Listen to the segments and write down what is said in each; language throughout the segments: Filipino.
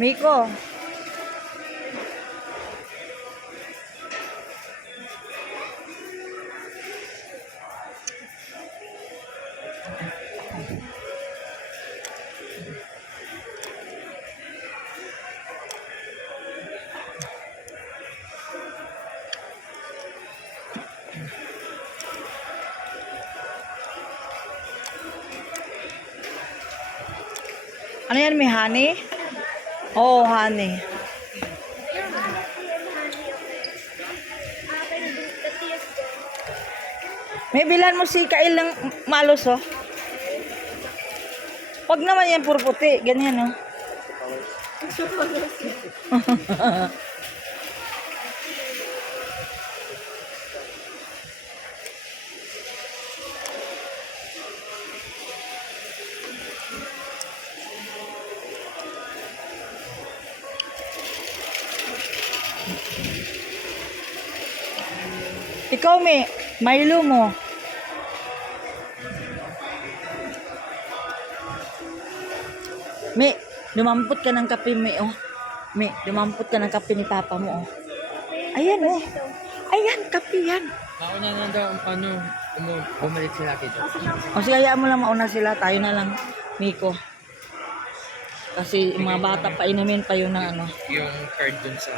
Miko. Ano yan, may honey? Oo, honey. May bilan mo si Kail ng malos, oh. Huwag naman yan puro puti. Ganyan, oh. Ikaw, Milo mo. Dumampot ka ng kape, oh. Dumampot ka ng kape ni Papa mo, oh. Ayan, oh. Ayan, kape yan. Mauna na daw, bumalik sila dito. O sige, hayaan mo lang mauna sila. Tayo na lang, Miko. Kasi yung mga bata pa, inumin pa yun ng ano. Yung card dun sa...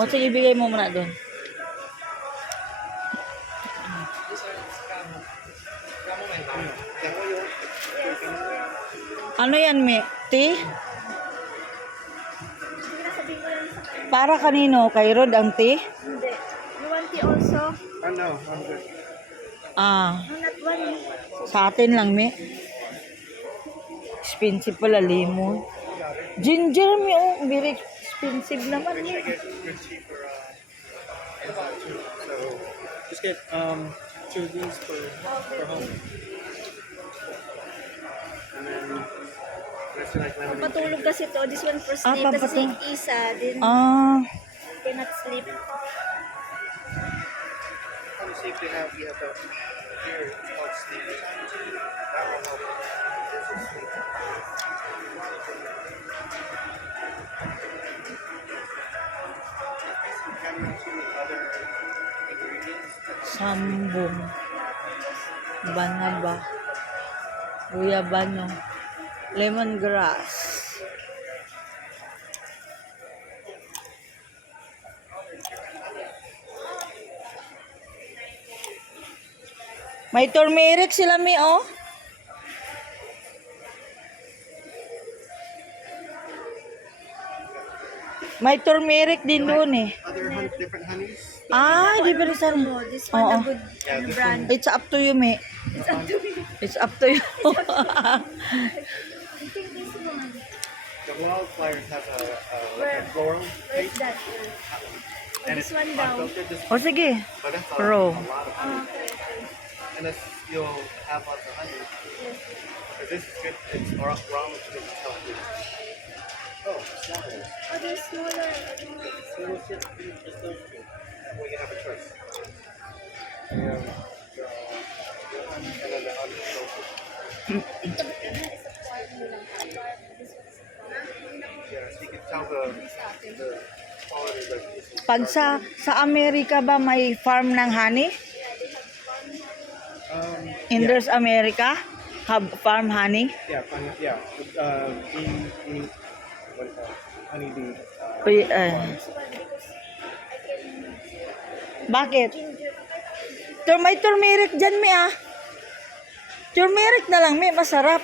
O sige, bigay mo muna doon. Ano yan, Tea? Para kanino? Kay Rod ang tea? Hindi. You want tea also? Ano? I'm good. Ah, No, not one. sa atin lang, Expensive pala, lemon. Ginger, oh. Very expensive naman, So, just get 2 of these for home. And then, rest like lemon. Patulog kasi to. This one for sleep. Kasi papatulog. yung isa, din cannot sleep. How to see if they have, we have here, it's called sleep. That will help. This is sleep. Other ingredients. Sambong. Banaba. Guyabano. Lemongrass. May turmeric sila, oh. May turmeric din doon, eh. Other different honeys. Ah, di ba rin sa... Oh, this one Oo. a good brand. It's up to you, It's up to you. I think this one. The wildflowers have Where? like a floral Where's taste. that? And This it's one down. unfiltered. This, O sige. but that's Raw. a lot of honey. Unless you'll have lots of honey. But this is good. It's raw which doesn't tell you. Oh, flowers. Oh, they're smaller. So let's just do just those two. That way you have a choice. And then the other is yeah, so you can tell the quality of this is Pag sa Amerika ba may farm ng honey? In there's America? Have farm honey? yeah, bee, what honeybee. Farms. Bakit? May turmeric dyan, Turmeric na lang, masarap.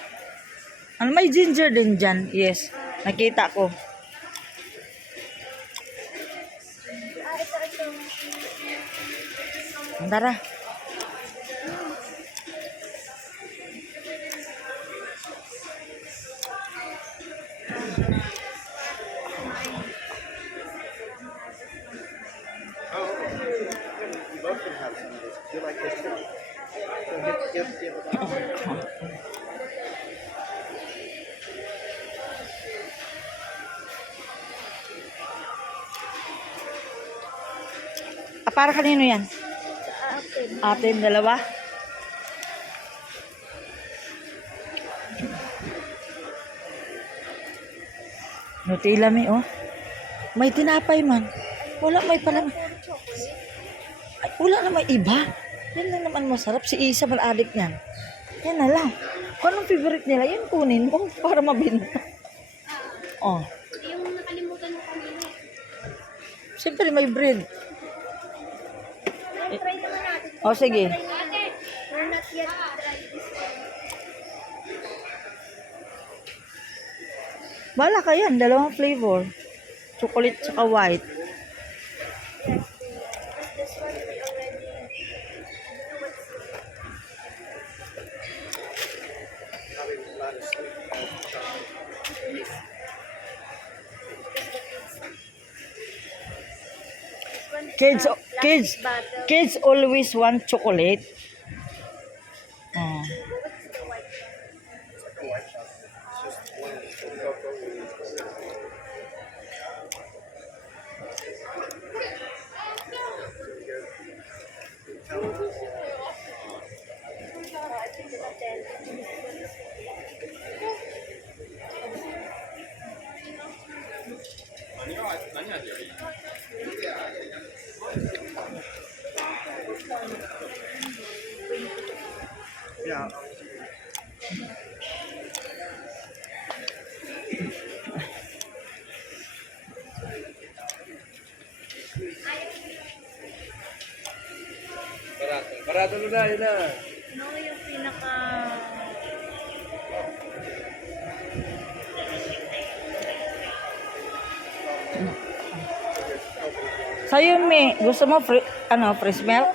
Ano, may ginger din dyan. Yes, nakita ko. Tara. Oh, we both can have some of this. You like this too? So get Para kanino yan? Sa akin. Atin, dalawa? Nutella, mi, oh. May tinapay man. Wala, may pala. Ay, wala na may iba. Yan na naman masarap. Si Isa, mal-addict niyan. Yan na lang. Kung anong favorite nila, yan kunin mo para mabenta. Oh. Yung nakalimutan ko kanina. Siyempre, may bread. Try naman natin. Oh, sige. Ate, we're not yet tried this one. Wala ka yan. Dalawang flavor. Chocolate tsaka white. Yes, because this one we already, I don't know what's Having a lot of sweet chocolate. Kids, plastic kids, bottle. kids always want chocolate. Oh. What's the white one? It's like a white chocolate. It's just blended with cocoa and I think it's a 10. Yeah. Barato na, yun na. No, yung pinaka... Sa'yo, Mi, gusto mo fresh milk?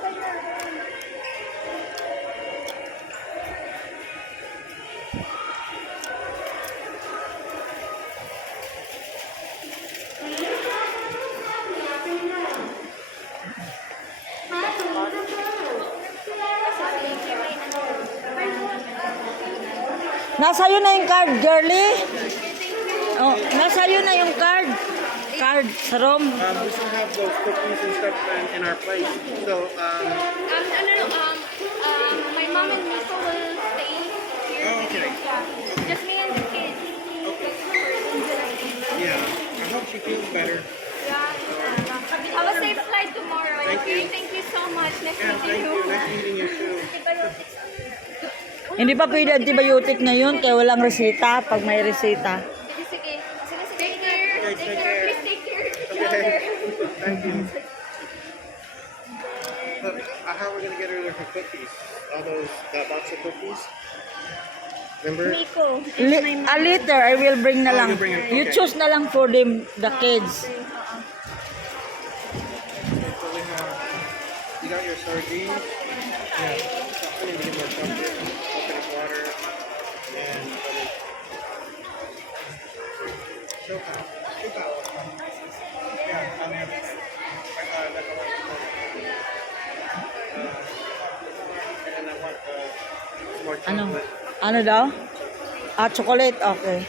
Nasa'yo na yung card, girly. Oh, nasa'yo na yung card. Card sa room. We still have those cookies and stuff in our place. So, my mom and Nico will stay here. Oh, okay. Yeah. Just me and the kids. yeah, I hope she feels better. Yeah. Have a safe flight tomorrow. Thank Okay? you. Thank you so much. Nice Yeah, meeting thank you. you. Nice meeting you too. Hindi pa pwede antibiotic ngayon kaya walang resita pag may resita. Sige, sige. Take care. Okay, take care. Please take care. Okay. Thank you. But how are we gonna get her her cookies? All those that box of cookies. Remember? Nico. Later, I will bring na Oh, lang. you bring it, You okay. choose na lang for them, the kids. So we have. You got your sardines. Yeah. I need to get more chocolate, coconut water, and butter. Chocolate. Yeah, I mean, like a white and I want some more Ano? chocolate. Ano daw? Ah, chocolate. Okay.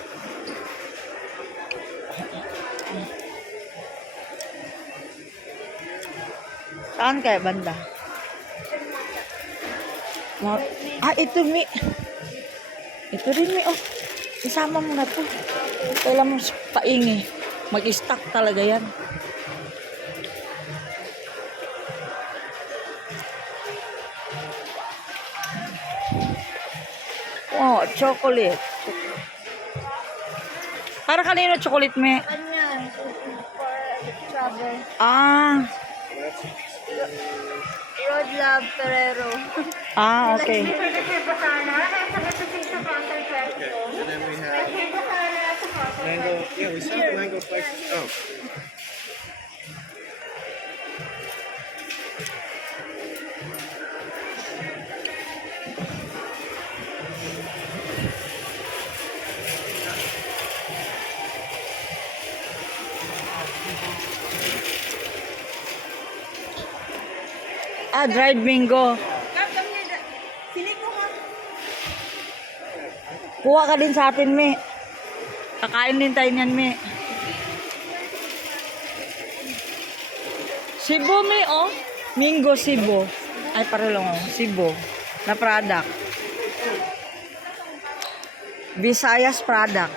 Saan kaya banda? Ito, Mi. Ito rin, Mi. Oh, isama mo na to. Kailan mo paingi. Mag-stack talaga yan. Oh, chocolate. Para kanino chocolate, Mi? Ano for travel. Ah, Road Lab Ferrero. okay. Okay, and then we have mango. Yeah, we still have the mango slices. Oh. Dried mango. Kuha ka din sa atin, Mi. Kakain din tayo niyan, Mi. Cebu, Mi, oh. Mingo Cebu. Ay, parang oh. Cebu. Na product. Visayas product.